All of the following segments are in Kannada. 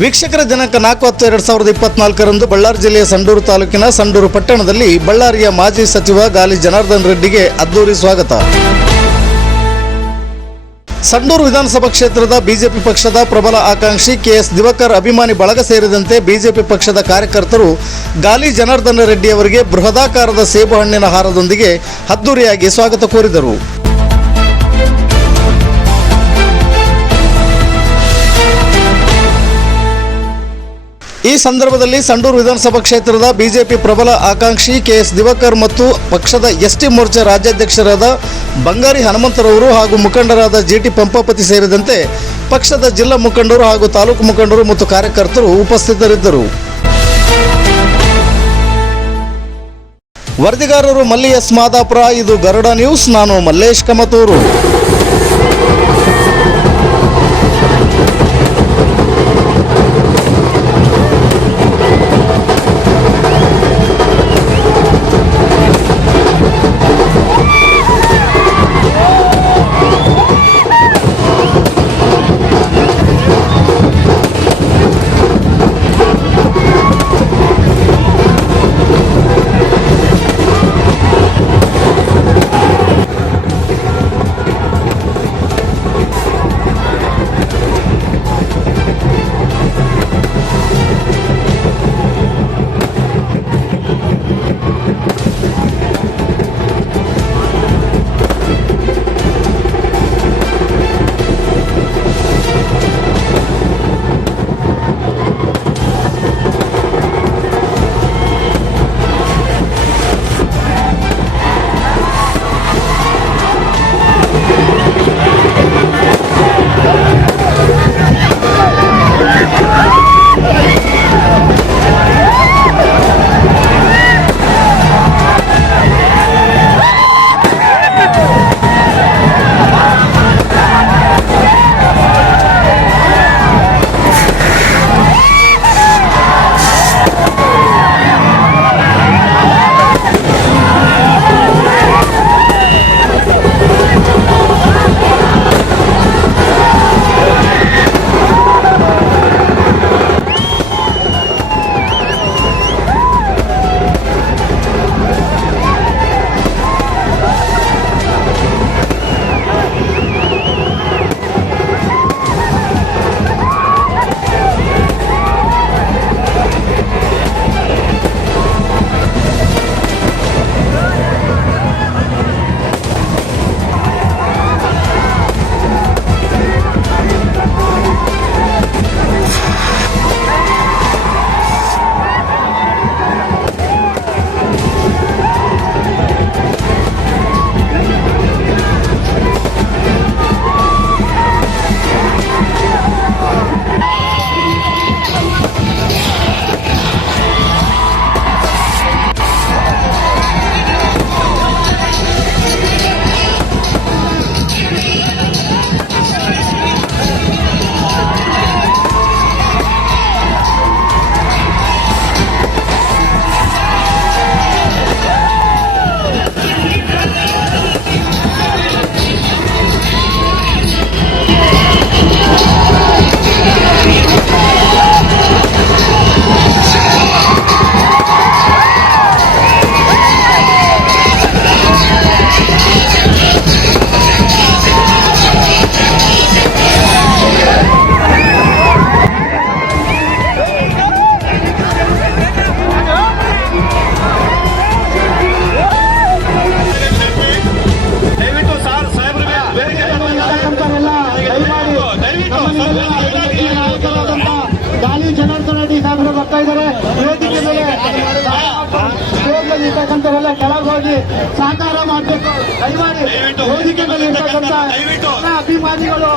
ವೀಕ್ಷಕರ ದಿನಾಂಕ 4/10/2024 ಬಳ್ಳಾರಿ ಜಿಲ್ಲೆಯ ಸಂಡೂರು ತಾಲೂಕಿನ ಸಂಡೂರು ಪಟ್ಟಣದಲ್ಲಿ ಬಳ್ಳಾರಿಯ ಮಾಜಿ ಸಚಿವ ಗಾಲಿ ಜನಾರ್ದನ್ ರೆಡ್ಡಿಗೆ ಅದ್ದೂರಿ ಸ್ವಾಗತ. ಸಂಡೂರು ವಿಧಾನಸಭಾ ಕ್ಷೇತ್ರದ ಬಿಜೆಪಿ ಪಕ್ಷದ ಪ್ರಬಲ ಆಕಾಂಕ್ಷಿ ಕೆಎಸ್ ದಿವಾಕರ್ ಅಭಿಮಾನಿ ಬಳಗ ಸೇರಿದಂತೆ ಬಿಜೆಪಿ ಪಕ್ಷದ ಕಾರ್ಯಕರ್ತರು ಗಾಲಿ ಜನಾರ್ದನ್ ರೆಡ್ಡಿ ಅವರಿಗೆ ಬೃಹದಾಕಾರದ ಸೇಬು ಹಣ್ಣಿನ ಹಾರದೊಂದಿಗೆ ಅದ್ದೂರಿಯಾಗಿ ಸ್ವಾಗತ ಕೋರಿದರು. ಈ ಸಂದರ್ಭದಲ್ಲಿ ಸಂಡೂರು ವಿಧಾನಸಭಾ ಕ್ಷೇತ್ರದ ಬಿಜೆಪಿ ಪ್ರಬಲ ಆಕಾಂಕ್ಷಿ ಕೆಎಸ್ ದಿವಾಕರ್ ಮತ್ತು ಪಕ್ಷದ ಎಸ್ಟಿ ಮೋರ್ಚಾ ರಾಜ್ಯಾಧ್ಯಕ್ಷರಾದ ಬಂಗಾರಿ ಹನುಮಂತರವರು ಹಾಗೂ ಮುಖಂಡರಾದ ಜಿಟಿ ಪಂಪಾಪತಿ ಸೇರಿದಂತೆ ಪಕ್ಷದ ಜಿಲ್ಲಾ ಮುಖಂಡರು ಹಾಗೂ ತಾಲೂಕು ಮುಖಂಡರು ಮತ್ತು ಕಾರ್ಯಕರ್ತರು ಉಪಸ್ಥಿತರಿದ್ದರು. ವರದಿಗಾರರು ಮಲ್ಲಿ ಎಸ್ ಮಾದಾಪುರ. ಇದು ಗರುಡ ನ್ಯೂಸ್. ನಾನು ಮಲ್ಲೇಶ್ ಕಮತೂರು. ಗಾಲಿ ಜನಾರ್ದನ್ ರೆಡ್ಡಿ ಸಾಹೇಬರು ಬರ್ತಾ ಇದ್ದಾರೆ. ವೇದಿಕೆ ಮೇಲೆ ಇರ್ತಕ್ಕಂಥವರೆಲ್ಲ ಕೆಳಗೆ ಹೋಗಿ ಸಹಕಾರ ಮಾಡಬೇಕು. ದಯಮಾಡಿ ವೇದಿಕೆ ಮೇಲೆ ಇರ್ತಕ್ಕಂಥ ಅಭಿಮಾನಿಗಳು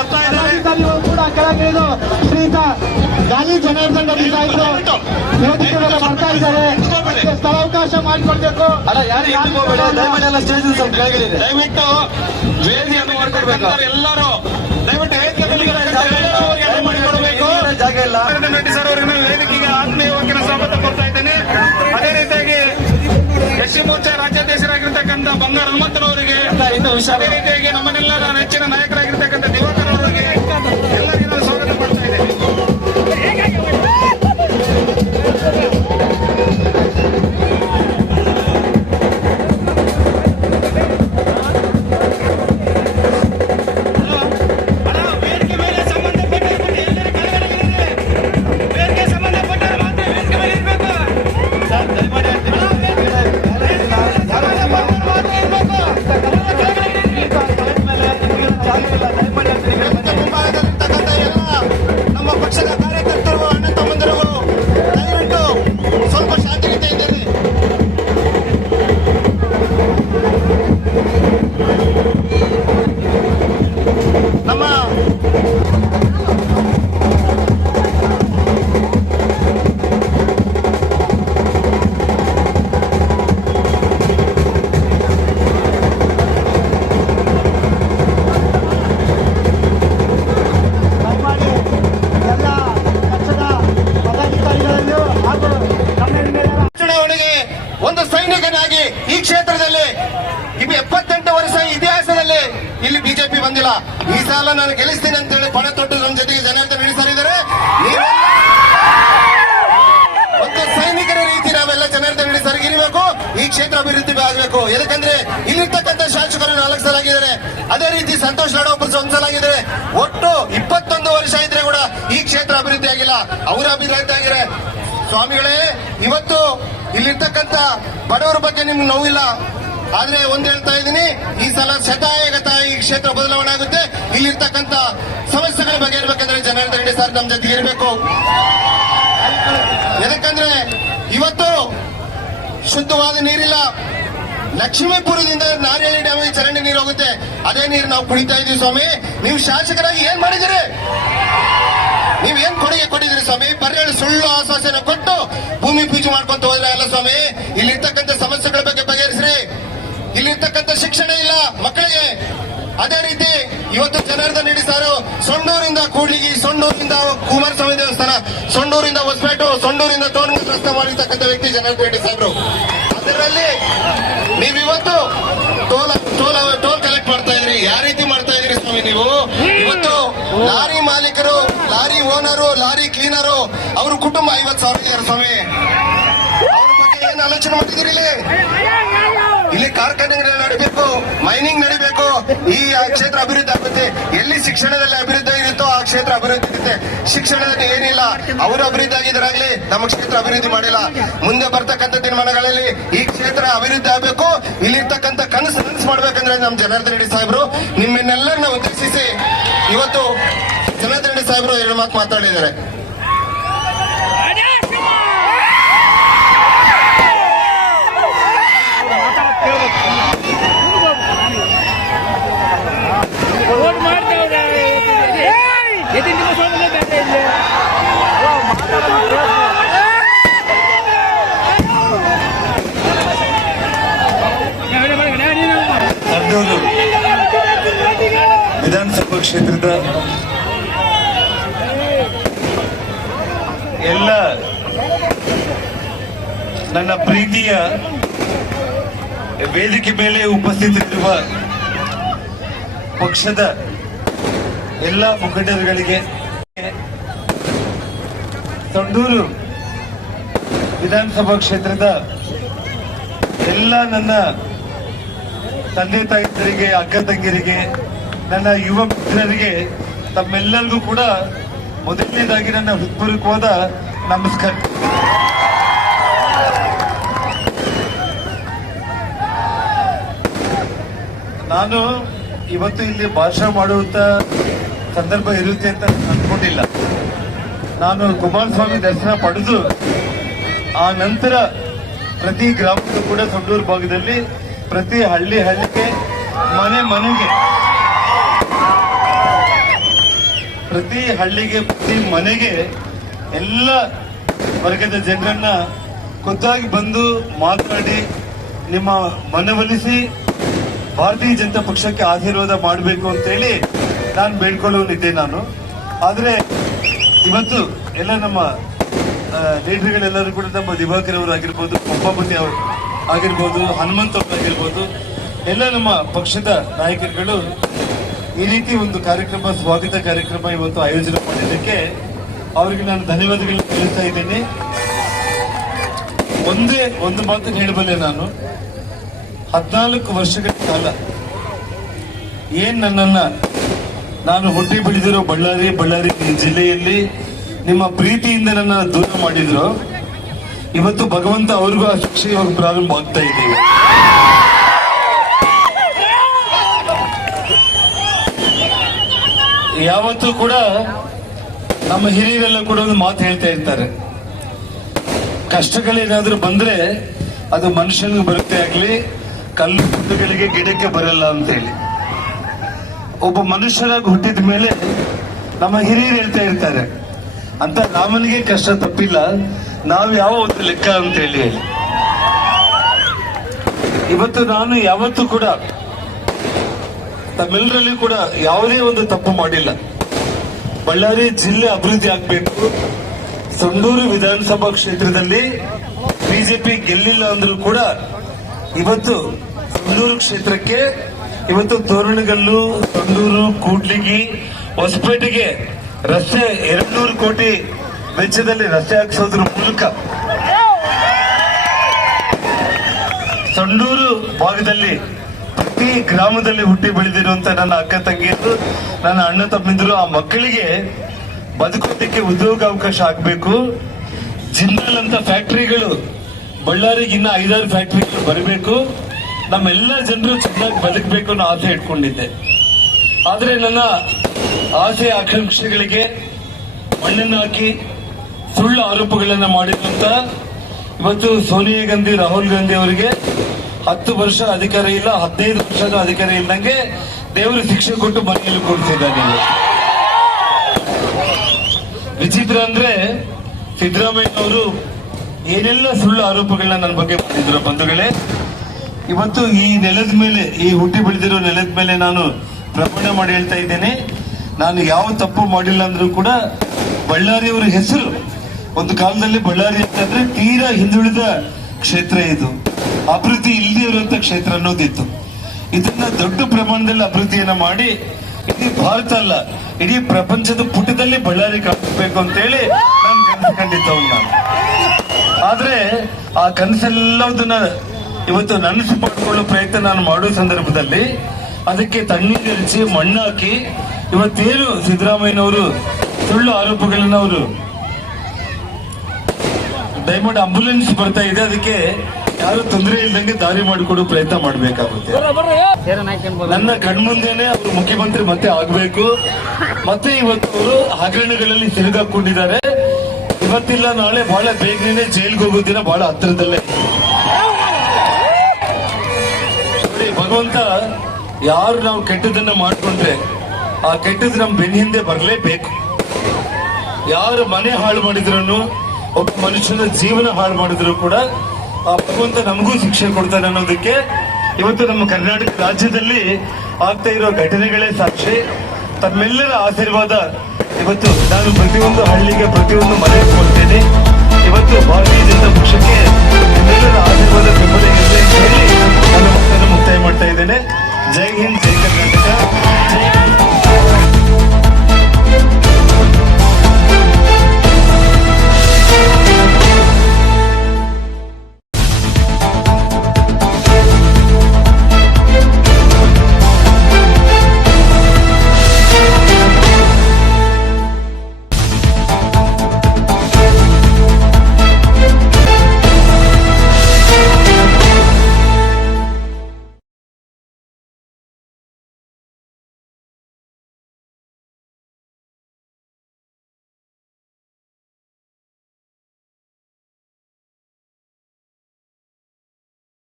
ಅಧಿಕಾರಿಗಳು ಕೂಡ ಕೆಳಗೆ ಶ್ರೀಯುತ ಗಾಲಿ ಜನಾರ್ದನ್ ರೆಡ್ಡಿ ಸಾಹೇಬರು ವೇದಿಕೆ ಮೇಲೆ ಬರ್ತಾ ಇದ್ದಾರೆ. ಸ್ಥಳಾವಕಾಶ ಮಾಡಿಕೊಡ್ಬೇಕು. ದಯವಿಟ್ಟು ವೇದಿಕೆಯನ್ನು ಮಾಡ್ಕೊಡ್ಬೇಕು. ಎಲ್ಲರೂ ದಯವಿಟ್ಟು ಜಾಗ ಇಲ್ಲ. ರೆಡ್ಡಿ ಸರ್ ಅವರಿಗೆ ವೇದಿಕೆಗೆ ಆತ್ಮೀಯವಾಗಿ ಸ್ವಾಗತ ಕೊಡ್ತಾ ಇದ್ದೇನೆ. ಅದೇ ರೀತಿಯಾಗಿ ಎಸ್ಸಿ ಮೋರ್ಚಾ ರಾಜ್ಯಾಧ್ಯಕ್ಷರಾಗಿರ್ತಕ್ಕಂಥ ಬಂಗಾರ ಹನುಮಂತನವರಿಗೆ, ಅದೇ ರೀತಿಯಾಗಿ ನಮ್ಮನ್ನೆಲ್ಲರ ನೆಚ್ಚಿನ ನಾಯಕರಾಗಿರ್ತಕ್ಕಂಥ ದಿವಾಕರ್ ಅವರಿಗೆ ಎಲ್ಲರಿಗೂ ಸ್ವಾಗತ ಮಾಡ್ತಾ ಇದ್ದೇನೆ. ಬಂದಿಲ್ಲ. ಈ ಸಲ ನಾನು ಗೆಲ್ಲಿಸ್ತೀನಿ ಅಂತ ಹೇಳಿ ಪಣ ತೊಟ್ಟು ನಮ್ಮ ಜೊತೆಗೆ ಜನಾರ್ದನ್ ರೆಡ್ಡಿ ಸರ್ ಇದ್ದಾರೆ. ಒಂದು ಸೈನಿಕರ ರೀತಿ ನಾವೆಲ್ಲ ಜನಾರ್ದನ್ ರೆಡ್ಡಿ ಸರ್ಗೆ ಇರಬೇಕು. ಈ ಕ್ಷೇತ್ರ ಅಭಿವೃದ್ಧಿ ಆಗಬೇಕು. ಯಾಕಂದ್ರೆ ಇಲ್ಲಿರ್ತಕ್ಕಂಥ ಶಾಸಕರು 4 ಸಲ ಆಗಿದ್ದಾರೆ. ಅದೇ ರೀತಿ ಸಂತೋಷ್ ಲಾಡ್ ಒಬ್ಬರು 1 ಸಲ ಆಗಿದ್ದಾರೆ. ಒಟ್ಟು 21 ವರ್ಷ ಇದ್ರೆ ಕೂಡ ಈ ಕ್ಷೇತ್ರ ಅಭಿವೃದ್ಧಿ ಆಗಿಲ್ಲ. ಅವರ ಅಭಿವೃದ್ಧಿ ಆಗಿದ್ದಾರೆ. ಸ್ವಾಮಿಗಳೇ, ಇವತ್ತು ಇಲ್ಲಿರ್ತಕ್ಕಂಥ ಬಡವರ ಬಗ್ಗೆ ನಿಮ್ಗೆ ನೋವಿಲ್ಲ. ಆದ್ರೆ ಒಂದ್ ಹೇಳ್ತಾ ಇದ್ದೀನಿ, ಈ ಸಲ ಶತಾಯಗತ ಈ ಕ್ಷೇತ್ರ ಬದಲಾವಣೆ ಆಗುತ್ತೆ. ಇಲ್ಲಿರ್ತಕ್ಕಂಥ ಸಮಸ್ಯೆಗಳ ಬಗ್ಗೆ ಇರ್ಬೇಕಂದ್ರೆ ಜನಾರ್ದನ್ ರೆಡ್ಡಿ ಸರ್ ನಮ್ಮ ಜೊತೆಗೆ ಇರಬೇಕು. ಯಾಕಂದ್ರೆ ಇವತ್ತು ಶುದ್ಧವಾದ ನೀರಿಲ್ಲ. ಲಕ್ಷ್ಮೀಪುರದಿಂದ ನಾರಾಯಣ ಡ್ಯಾಮ್ ಚರಂಡಿ ನೀರು ಹೋಗುತ್ತೆ. ಅದೇ ನೀರು ನಾವು ಕುಡಿತಾ ಇದೀವಿ. ಸ್ವಾಮಿ, ನೀವು ಶಾಸಕರಾಗಿ ಏನ್ ಮಾಡಿದಿರಿ? ನೀವೇನ್ ಕೊಡುಗೆ ಕೊಟ್ಟಿದ್ರಿ ಸ್ವಾಮಿ? ಬರೀ ಸುಳ್ಳು ಆಶ್ವಾಸನೆ ಕೊಟ್ಟು ಭೂಮಿ ಪೂಜೆ ಮಾಡ್ಕೊಂತ ಹೋದ್ರೆ ಅಲ್ಲ ಸ್ವಾಮಿ. ಇಲ್ಲಿರ್ತಕ್ಕಂಥ ಸಮಸ್ಯೆಗಳ ಬಗ್ಗೆ ಬಗೆಹರಿಸ್ರಿ. ಇಲ್ಲಿರ್ತಕ್ಕಂಥ ಶಿಕ್ಷಣ ಇಲ್ಲ ಮಕ್ಕಳಿಗೆ. ಅದೇ ರೀತಿ ಇವತ್ತು ಜನಾರ್ದನ್ ರೆಡ್ಡಿ ಸಾರು ಸೊಂಡೂರಿಂದ ಕೂಡ್ಲಿಗಿ, ಸೊಂಡೂರಿಂದ ಕುಮಾರಸ್ವಾಮಿ ದೇವಸ್ಥಾನ, ಸೊಂಡೂರಿಂದ ಹೊಸಪೇಟು, ಸೊಂಡೂರಿಂದ ತೋರ್ಮುಖ ರಸ್ತೆ ಮಾಡಿರ್ತಕ್ಕಂಥ ವ್ಯಕ್ತಿ ಜನಾರ್ದನ್ ರೆಡ್ಡಿ ಸಾಹೇಬ್ರು. ಅದರಲ್ಲಿ ನೀವಿವತ್ತು ಟೋಲ್ ಕಲೆಕ್ಟ್ ಮಾಡ್ತಾ ಇದ್ರಿ. ಯಾವ ರೀತಿ ಮಾಡ್ತಾ ಇದ್ರಿ ಸ್ವಾಮಿ ನೀವು? ಇವತ್ತು ಲಾರಿ ಮಾಲೀಕರು, ಲಾರಿ ಓನರು, ಲಾರಿ ಕ್ಲೀನರು, ಅವ್ರ ಕುಟುಂಬ 50,000 ಇದ್ದಾರೆ ಸ್ವಾಮಿ. ಅವ್ರ ಬಗ್ಗೆ ಏನ್ ಆಲೋಚನೆ ಮಾಡ್ತಿದ್ರಿ? ಇಲ್ಲಿ ಕಾರ್ಖಾನೆಗಳು ನಡಿಬೇಕು, ಮೈನಿಂಗ್ ನಡಿಬೇಕು, ಈ ಕ್ಷೇತ್ರ ಅಭಿವೃದ್ಧಿ ಆಗುತ್ತೆ. ಎಲ್ಲಿ ಶಿಕ್ಷಣದಲ್ಲಿ ಅಭಿವೃದ್ಧಿ ಇರುತ್ತೋ ಆ ಕ್ಷೇತ್ರ ಅಭಿವೃದ್ಧಿ ಇರುತ್ತೆ. ಶಿಕ್ಷಣದಲ್ಲಿ ಏನಿಲ್ಲ, ಅವರು ಅಭಿವೃದ್ಧಿ ಆಗಿದ್ರಾಗ್ಲಿ ನಮ್ಮ ಕ್ಷೇತ್ರ ಅಭಿವೃದ್ಧಿ ಮಾಡಿಲ್ಲ. ಮುಂದೆ ಬರ್ತಕ್ಕಂಥ ದಿನಮಾನಗಳಲ್ಲಿ ಈ ಕ್ಷೇತ್ರ ಅಭಿವೃದ್ಧಿ ಆಗಬೇಕು. ಇಲ್ಲಿರ್ತಕ್ಕಂಥ ಕನಸು ಮಾಡ್ಬೇಕಂದ್ರೆ ನಮ್ಮ ಜನಾರ್ದನ್ ರೆಡ್ಡಿ ಸಾಹೇಬ್ರು ನಿಮ್ಮನ್ನೆಲ್ಲರನ್ನ ಉದ್ದೇಶಿಸಿ ಇವತ್ತು ಜನಾರ್ದನ್ ರೆಡ್ಡಿ ಸಾಹೇಬ್ರು 2 ಮಾತು ಮಾತಾಡಿದ್ದಾರೆ. ಸಂಡೂರು ವಿಧಾನಸಭಾ ಕ್ಷೇತ್ರದ ಎಲ್ಲ ನನ್ನ ಪ್ರೀತಿಯ ವೇದಿಕೆ ಮೇಲೆ ಉಪಸ್ಥಿತರಿರುವ ಪಕ್ಷದ ಎಲ್ಲ ಮುಖಂಡರುಗಳಿಗೆ, ಸಂಡೂರು ವಿಧಾನಸಭಾ ಕ್ಷೇತ್ರದ ಎಲ್ಲ ನನ್ನ ತಂದೆ ತಾಯಿಯರಿಗೆ, ಅಕ್ಕ ತಂಗಿಯರಿಗೆ, ನನ್ನ ಯುವ ಮಿತ್ರರಿಗೆ, ತಮ್ಮೆಲ್ಲರಿಗೂ ಕೂಡ ಮೊದಲನೇದಾಗಿ ನನ್ನ ಹೃತ್ಪೂರ್ವಕವಾದ ನಮಸ್ಕಾರ. ನಾನು ಇವತ್ತು ಇಲ್ಲಿ ಭಾಷಣ ಮಾಡುವಂತ ಸಂದರ್ಭ ಇರುತ್ತೆ ಅಂತ ಅನ್ಕೊಂಡಿಲ್ಲ. ನಾನು ಕುಮಾರಸ್ವಾಮಿ ದರ್ಶನ ಪಡೆದು ಆ ನಂತರ ಪ್ರತಿ ಗ್ರಾಮಕ್ಕೂ ಕೂಡ ಸಂಡೂರು ಭಾಗದಲ್ಲಿ ಪ್ರತಿ ಹಳ್ಳಿಗೆ ಪ್ರತಿ ಮನೆಗೆ ಎಲ್ಲ ವರ್ಗದ ಜನರನ್ನ ಖುದ್ದಾಗಿ ಬಂದು ಮಾತನಾಡಿ ನಿಮ್ಮ ಮನವೊಲಿಸಿ ಭಾರತೀಯ ಜನತಾ ಪಕ್ಷಕ್ಕೆ ಆಶೀರ್ವಾದ ಮಾಡಬೇಕು ಅಂತೇಳಿ ನಾನು ಬೇಡ್ಕೊಳ್ಳುವನಿದ್ದೆ ನಾನು. ಆದ್ರೆ ಇವತ್ತು ಎಲ್ಲ ನಮ್ಮ ಲೀಡರ್ಗಳೆಲ್ಲರೂ ಕೂಡ ನಮ್ಮ ದಿವಾಕರ್ ಅವರು ಆಗಿರ್ಬೋದು, ಉಪಾಪತಿ ಅವರು ಆಗಿರ್ಬೋದು, ಹನುಮಂತ ಅವರು ಆಗಿರ್ಬೋದು, ಎಲ್ಲ ನಮ್ಮ ಪಕ್ಷದ ನಾಯಕರುಗಳು ಈ ರೀತಿ ಒಂದು ಕಾರ್ಯಕ್ರಮ, ಸ್ವಾಗತ ಕಾರ್ಯಕ್ರಮ ಇವತ್ತು ಆಯೋಜನೆ ಮಾಡಿದ್ದಕ್ಕೆ ಅವರಿಗೆ ನಾನು ಧನ್ಯವಾದಗಳನ್ನು ತಿಳಿಸ್ತಾ ಇದ್ದೇನೆ. ಒಂದು ಮಾತು ಹೇಳಬಲ್ಲೆ, ನಾನು 14 ವರ್ಷಗಳ ಕಾಲ ಏನ್ ನಾನು ಹುಟ್ಟಿ ಬೆಳೆದಿರೋ ಬಳ್ಳಾರಿ ಜಿಲ್ಲೆಯಲ್ಲಿ ನಿಮ್ಮ ಪ್ರೀತಿಯಿಂದ ನನ್ನ ದೂರ ಮಾಡಿದ್ರು, ಇವತ್ತು ಭಗವಂತ ಅವ್ರಿಗೂ ಆ ಶಿಕ್ಷೆ ಇವಾಗ ಪ್ರಾರಂಭ ಆಗ್ತಾ ಇದ್ದೀವಿ. ಯಾವತ್ತೂ ಕೂಡ ನಮ್ಮ ಹಿರಿಯರೆಲ್ಲ ಕೂಡ ಒಂದು ಮಾತು ಹೇಳ್ತಾ ಇರ್ತಾರೆ, ಕಷ್ಟಗಳೇನಾದ್ರೂ ಬಂದ್ರೆ ಅದು ಮನುಷ್ಯನಿಗೆ ಬರುತ್ತೆ ಆಗ್ಲಿ, ಕಲ್ಲು ಕುಂದುಗಳಿಗೆ ಗಿಡಕ್ಕೆ ಬರಲ್ಲ ಅಂತ ಹೇಳಿ. ಒಬ್ಬ ಮನುಷ್ಯರಾಗಿ ಹುಟ್ಟಿದ ಮೇಲೆ ನಮ್ಮ ಹಿರಿಯರು ಹೇಳ್ತಾ ಇರ್ತಾರೆ, ಅಂತ ರಾಮನಿಗೆ ಕಷ್ಟ ತಪ್ಪಿಲ್ಲ, ನಾವು ಯಾವ ಒಂದು ಲೆಕ್ಕ ಅಂತ ಹೇಳಿ. ಇವತ್ತು ನಾನು ಯಾವತ್ತೂ ಕೂಡ ತಮ್ಮೆಲ್ಲರಲ್ಲಿ ಕೂಡ ಯಾವುದೇ ಒಂದು ತಪ್ಪು ಮಾಡಿಲ್ಲ. ಬಳ್ಳಾರಿ ಜಿಲ್ಲೆ ಅಭಿವೃದ್ಧಿ ಆಗಬೇಕು. ಸಂಡೂರು ವಿಧಾನಸಭಾ ಕ್ಷೇತ್ರದಲ್ಲಿ ಬಿಜೆಪಿ ಗೆಲ್ಲಿಲ್ಲ ಅಂದ್ರೂ ಕೂಡ ಇವತ್ತು ಸಂಡೂರು ಕ್ಷೇತ್ರಕ್ಕೆ ಇವತ್ತು ತೋರಣಗಲ್ಲು, ಸಂಡೂರು, ಕೂಡ್ಲಿಗಿ, ಹೊಸಪೇಟೆಗೆ ರಸ್ತೆ 200 ಕೋಟಿ ವೆಚ್ಚದಲ್ಲಿ ರಸ್ತೆ ಹಾಕಿಸೋದ್ರ ಮೂಲಕ ಸಂಡೂರು ಭಾಗದಲ್ಲಿ ಪ್ರತಿ ಗ್ರಾಮದಲ್ಲಿ ಹುಟ್ಟಿ ಬೆಳೆದಿರುವಂತ ನನ್ನ ಅಕ್ಕ ತಂಗಿಯರು, ನನ್ನ ಅಣ್ಣ ತಮ್ಮಿದ್ರು, ಆ ಮಕ್ಕಳಿಗೆ ಬದುಕೋದಕ್ಕೆ ಉದ್ಯೋಗಾವಕಾಶ ಆಗಬೇಕು. ಜಿಂದಾಲ್ ಅಂತ ಫ್ಯಾಕ್ಟರಿಗಳು ಬಳ್ಳಾರಿಗೆ ಇನ್ನ 5-6 ಫ್ಯಾಕ್ಟರಿಗಳು ಬರಬೇಕು. ನಮ್ಮೆಲ್ಲ ಜನರು ಚೆನ್ನಾಗಿ ಬದುಕಬೇಕು ಅನ್ನೋ ಆಸೆ ಇಟ್ಕೊಂಡಿದ್ದೆ. ಆದ್ರೆ ನನ್ನ ಆಸೆ ಆಕಾಂಕ್ಷೆಗಳಿಗೆ ಮಣ್ಣನ್ನು ಹಾಕಿ ಸುಳ್ಳು ಆರೋಪಗಳನ್ನ ಮಾಡಿರುವಂತ ಇವತ್ತು ಸೋನಿಯಾ ಗಾಂಧಿ, ರಾಹುಲ್ ಗಾಂಧಿ ಅವರಿಗೆ 10 ವರ್ಷ ಅಧಿಕಾರ ಇಲ್ಲ, 15 ವರ್ಷದ ಅಧಿಕಾರ ಇಲ್ಲದಂಗೆ ದೇವರು ಶಿಕ್ಷೆ ಕೊಟ್ಟು ಮನೆಯಲ್ಲಿ ಕೊಡ್ತಿದ್ದಾನೆ. ವಿಚಿತ್ರ ಅಂದ್ರೆ ಸಿದ್ದರಾಮಯ್ಯ ಅವರು ಏನೆಲ್ಲ ಸುಳ್ಳು ಆರೋಪಗಳನ್ನ ನನ್ನ ಬಗ್ಗೆ ಮಾಡಿದ್ರು ಬಂಧುಗಳೇ. ಇವತ್ತು ಈ ನೆಲದ ಮೇಲೆ, ಈ ಹುಟ್ಟಿ ಬೆಳೆದಿರೋ ನೆಲದ ಮೇಲೆ ನಾನು ಪ್ರಮಾಣ ಮಾಡಿ ಹೇಳ್ತಾ ಇದ್ದೇನೆ, ನಾನು ಯಾವ ತಪ್ಪು ಮಾಡಿಲ್ಲ ಅಂದ್ರೂ ಕೂಡ ಬಳ್ಳಾರಿಯವರ ಹೆಸರು, ಒಂದು ಕಾಲದಲ್ಲಿ ಬಳ್ಳಾರಿ ಅಂತಂದ್ರೆ ತೀರಾ ಹಿಂದುಳಿದ ಕ್ಷೇತ್ರ, ಇದು ಅಭಿವೃದ್ಧಿ ಇಲ್ಲದೆ ಇರುವಂತ ಕ್ಷೇತ್ರ ಅನ್ನೋದಿತ್ತು. ಇದನ್ನ ದೊಡ್ಡ ಪ್ರಮಾಣದಲ್ಲಿ ಅಭಿವೃದ್ಧಿಯನ್ನ ಮಾಡಿ ಇಡೀ ಭಾರತ ಅಲ್ಲ, ಇಡೀ ಪ್ರಪಂಚದ ಪುಟದಲ್ಲಿ ಬಳ್ಳಾರಿ ಕಾಣಿಸ್ಬೇಕು ಅಂತೇಳಿ ನಾನು ಕನಸು ಕಂಡಿದ್ದವನು ನಾನು. ಆದ್ರೆ ಆ ಕನಸೆಲ್ಲದನ್ನ ಇವತ್ತು ನನಸು ಪಡ್ಕೊಳ್ಳೋ ಪ್ರಯತ್ನ ನಾನು ಮಾಡೋ ಸಂದರ್ಭದಲ್ಲಿ ಅದಕ್ಕೆ ತಣ್ಣೀರೆಚ್ಚಿ ಮಣ್ಣು ಹಾಕಿ ಇವತ್ತೇನು ಸಿದ್ದರಾಮಯ್ಯನವರು ಸುಳ್ಳು ಆರೋಪಗಳನ್ನ ಅವರು ದಯಮಾಡಿ ಆಂಬುಲೆನ್ಸ್ ಬರ್ತಾ ಇದೆ, ಅದಕ್ಕೆ ಯಾರು ತೊಂದರೆ ಇಲ್ದಂಗೆ ದಾರಿ ಮಾಡಿಕೊಡೋ ಪ್ರಯತ್ನ ಮಾಡಬೇಕಾಗುತ್ತೆ. ನನ್ನ ಕಣ್ಮುಂದೆನೆ ಅವರು ಮುಖ್ಯಮಂತ್ರಿ ಮತ್ತೆ ಆಗಬೇಕು. ಮತ್ತೆ ಇವತ್ತು ಅವರು ಹಗರಣಗಳಲ್ಲಿ ಸಿಲುಗಾಕೊಂಡಿದ್ದಾರೆ. ಇವತ್ತಿಲ್ಲ ನಾಳೆ ಬಹಳ ಬೇಗನೆ ಜೈಲ್ಗೆ ಹೋಗೋ ದಿನ ಬಹಳ ಹತ್ತಿರದಲ್ಲೇ. ಭಗವಂತ ಯಾರು ನಾವು ಕೆಟ್ಟದನ್ನ ಮಾಡ್ಕೊಂಡ್ರೆ ಆ ಕೆಟ್ಟದ್ದು ನಮ್ ಬೆನ್ನ ಹಿಂದೆ ಬರಲೇಬೇಕು. ಯಾರು ಮನೆ ಹಾಳು ಮಾಡಿದ್ರು, ಒಬ್ಬ ಮನುಷ್ಯನ ಜೀವನ ಹಾಳು ಮಾಡಿದ್ರು ಕೂಡ ಆ ಭಗವಂತ ನಮಗೂ ಶಿಕ್ಷೆ ಕೊಡ್ತಾನೆ ಅನ್ನೋದಕ್ಕೆ ಇವತ್ತು ನಮ್ಮ ಕರ್ನಾಟಕ ರಾಜ್ಯದಲ್ಲಿ ಆಗ್ತಾ ಇರೋ ಘಟನೆಗಳೇ ಸಾಕ್ಷಿ. ತಮ್ಮೆಲ್ಲರ ಆಶೀರ್ವಾದ ಇವತ್ತು ನಾನು ಪ್ರತಿಯೊಂದು ಹಳ್ಳಿಗೆ, ಪ್ರತಿಯೊಂದು ಮನೆಗೆ ಕೊಡ್ತೇನೆ.